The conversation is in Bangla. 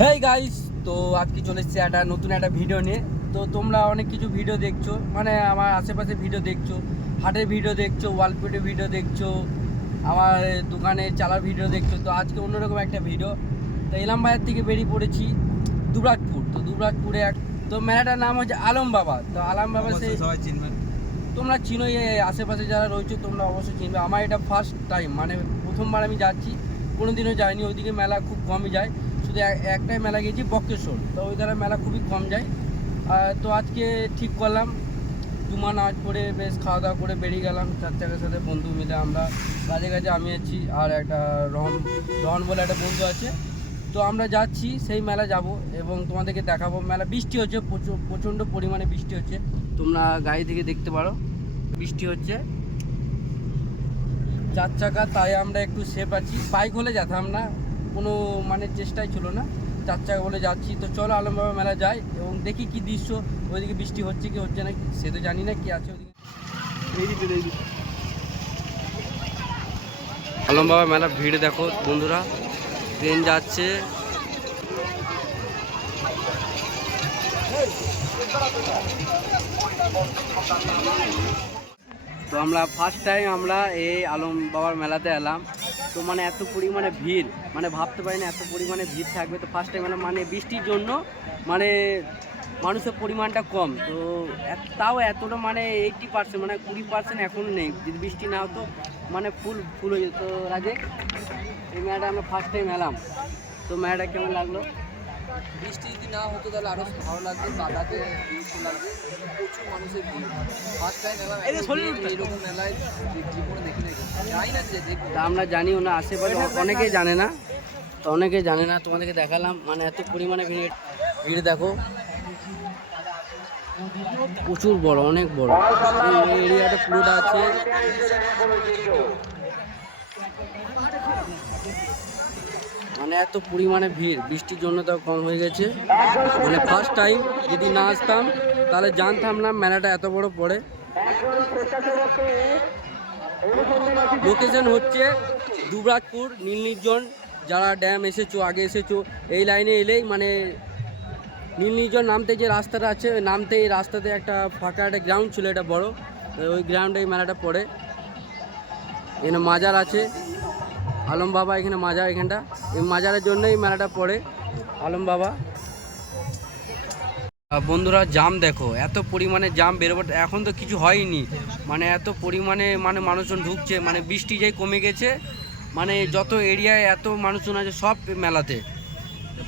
হেই গাইস, তো আজকে চলে এসেছি একটা নতুন একটা ভিডিও নিয়ে। তো তোমরা অনেক কিছু ভিডিও দেখছো, মানে আমার আশেপাশে ভিডিও দেখছো, হাটের ভিডিও দেখছো, ওয়ালপেটের ভিডিও দেখছো, আমার দোকানে চালার ভিডিও দেখছো। তো আজকে অন্যরকম একটা ভিডিও। তো ইলাম বাজার থেকে বেরিয়ে পড়েছি দুবরাজপুর। তো দুবরাজপুরে তো মেলাটার নাম হচ্ছে আলম বাবা। তো আলম বাবা সবাই চিনবেন, তোমরা চিনোই, আশেপাশে যারা রয়েছে তোমরা অবশ্যই চিনবে। আমার এটা ফার্স্ট টাইম, মানে প্রথমবার আমি যাচ্ছি, কোনোদিনও যাইনি। ওইদিকে মেলা খুব কমই যায়, শুধু একটাই মেলা গেছি বক্রেশ্বর। তো ওই ধারে মেলা খুবই কম যায়। তো আজকে ঠিক করলাম জুমা নামাজ পড়ে বেশ খাওয়া দাওয়া করে বেরিয়ে গেলাম 4 চাকার সাথে বন্ধু মিলে। আমরা কাজে কাজে আমি আছি আর একটা রহন রহন বলে একটা বন্ধু আছে। তো আমরা যাচ্ছি সেই মেলা যাব এবং তোমাদেরকে দেখাবো। মেলা বৃষ্টি হচ্ছে, প্রচণ্ড পরিমাণে বৃষ্টি হচ্ছে, তোমরা গাড়ি থেকে দেখতে পারো বৃষ্টি হচ্ছে 4 চাকা। তাই আমরা একটু সেফ আছি। বাইক হলে যেতাম না, কোনো মানে চেষ্টাই ছিল না, 4 চাকা বলে যাচ্ছি। তো চলো আলম বাবা মেলা যাই এবং দেখি কি দৃশ্য। ওইদিকে বৃষ্টি হচ্ছে কি হচ্ছে না সে তো জানি না, কি আছে ওইদিকে। আলম বাবা মেলা ভিড় দেখো বন্ধুরা, ট্রেন যাচ্ছে। তো আমরা ফার্স্ট টাইম আমরা এই আলম বাবার মেলাতে এলাম। তো মানে এত পরিমাণে ভিড়, মানে ভাবতে পারি না এত পরিমাণে ভিড় থাকবে। তো ফার্স্ট টাইম এলাম, মানে বৃষ্টির জন্য মানে মানুষের পরিমাণটা কম। তো তাও এতটা মানে 80%, মানে 20% এখনও নেই। যদি বৃষ্টি না হতো মানে ফুল হয়ে যেত। রাজেক, এই মেলাটা আমরা ফার্স্ট টাইম এলাম। তো মেলাটা কেমন লাগলো? বৃষ্টি যদি না হতো তাহলে আরো ভালো লাগতো, কাদাতে বিরক্ত লাগবে, প্রচুর মানুষের ভিড়। ফার্স্ট টাইম এলাম এরকম মেলায়, জীবনে দেখি নাকি জানি না যে দেখবো। তা আমরা জানি না, আশেপাশে অনেকেই জানে না। তো অনেকেই জানে না, তোমাদেরকে দেখালাম মানে এত পরিমাণে ভিড় দেখো, প্রচুর বড়, অনেক বড় এই এরিয়াটা পুরোটা আছে। মানে এত পরিমাণে ভিড়, বৃষ্টির জন্য তাও কম হয়ে গেছে। মানে ফার্স্ট টাইম, যদি না আসতাম তাহলে জানতাম না মেলাটা এত বড় পড়ে। লোকেশন হচ্ছে দুবরাজপুর নীল নির্জন। যারা ড্যাম এসেছো, আগে এসেছো, এই লাইনে এলেই মানে নীল নির্জন নামতে যে রাস্তাটা আছে, নামতে এই রাস্তাতে একটা ফাঁকা একটা গ্রাউন্ড ছিল, এটা বড়, ওই গ্রাউন্ডে এই মেলাটা পড়ে। এখানে মাজার আছে আলম বাবা, এখানে মাজার, এখানটা এই মাজারের জন্যই এই মেলাটা পড়ে আলম বাবা। বন্ধুরা জাম দেখো, এত পরিমাণে জাম বেরোবার, এখন তো কিছু হয়নি, মানে এত পরিমাণে মানে মানুষজন ঢুকছে। মানে বৃষ্টি যেই কমে গেছে, মানে যত এরিয়ায় এত মানুষজন আছে সব মেলাতে।